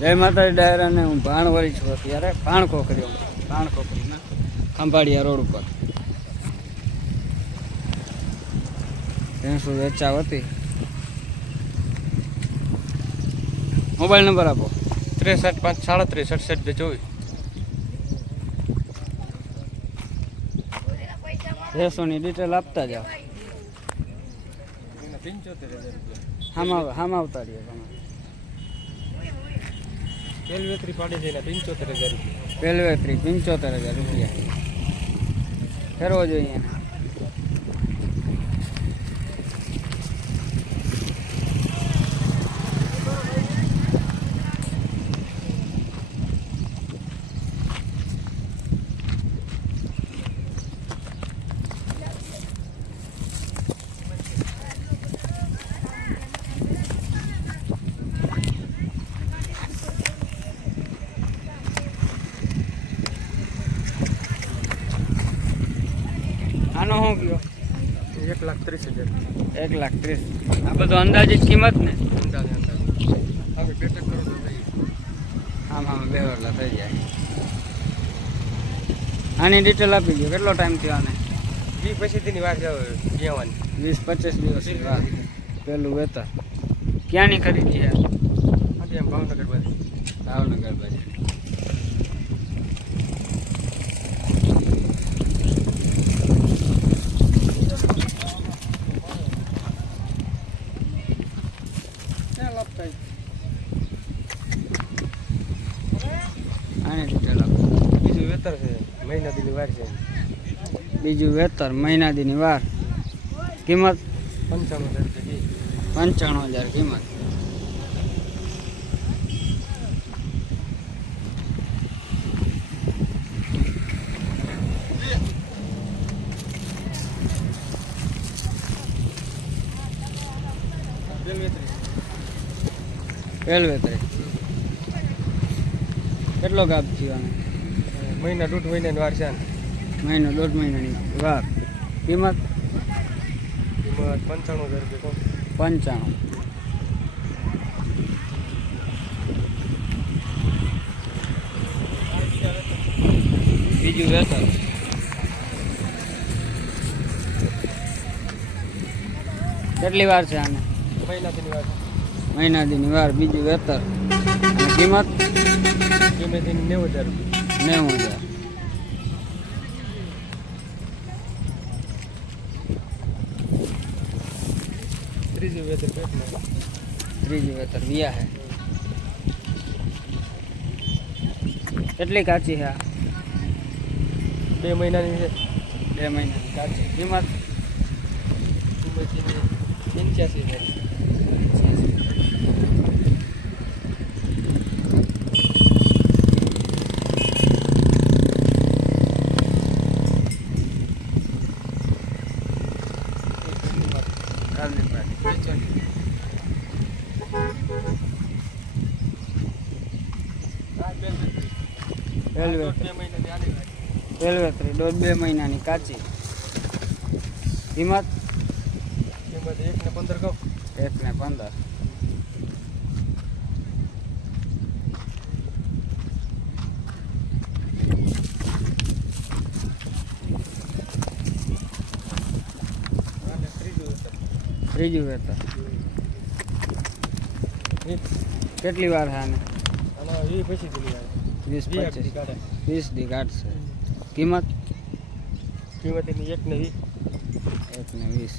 જય માતાજી ડાયરાને હું ભાણવળી છું અત્યારે. ભાણ ખોખરી ભાણ ખોખરીના ખંભાળિયા રોડ ઉપર. ભેંસો વેચાવ હતી મોબાઈલ નંબર આપો. ત્રેસઠ પાંચ સાડત્રીસ સડસઠ બે ચોવીસ. ભેંસોની ડિટેલ આપતા જાઓ. હામ આવતા રહીએ તમે. પેલવેત્રી પાડી છે પંચોતેર હજાર રૂપિયા. પેલવેત્રી પંચોતેર હજાર રૂપિયા. ફેરવો જોઈએ. આનો શું ગયો? એક લાખ ત્રીસ હજાર. એક લાખ ત્રીસ. આ બધું અંદાજિત કિંમત ને? અંદાજે અંદાજે. હવે બેઠક કરો તો આમ આમ બે વરલા થઈ જાય. આની ડિટેલ આપી દો કેટલો ટાઈમ થયો આને? વી પછીથી વાત જવાની વીસ પચીસ દિવસની વાત. પેલું વેતર ક્યાંની ખરીદી છે? ભાવનગર બાજુ. ભાવનગર બાજુ. આની ડિટેલ બીજું વેતર છે મહિના દીની વાર છે. બીજું વેતર મહિના દીની વાર. કિંમત? પંચાણું હજાર પંચાણું હજાર કિંમત પેલવેત્રી પેલવેતરી કેટલો ગાપ થયો આને? મહિના દોઢ મહિનાની વાર છે મહિનો દોઢ મહિનાની વાર. કિંમત? કિંમત પંચાણું હજાર રૂપિયા પંચાણું. બીજું વેસન કેટલી વાર છે આને? મહિના કેટલી વાર મહિના દીની વાર બીજું વેતર. અને કિંમત? ગમે તેની નેવું હજાર રૂપિયા નેવું હજાર ત્રીજું વેતર પેટમાં ત્રીજું વેતર વિયા હે. કેટલી કાચી છે આ? બે મહિનાની છે. બે મહિનાની કાચી. કિંમત? કિંમત એની પંચ્યાસી હજાર. રેલવેત્રી દોઢ બે મહિનાની કાચી. કિંમત કિંમત એક ને પંદર કહું. એક ને પંદર અને ત્રીજું વેતર ત્રીજું વેતર કેટલી વાર હા વીસ પચીસ. વીસ દી કાઢશે. કિંમત? કિંમત એની એક ને વીસ. એક ને વીસ.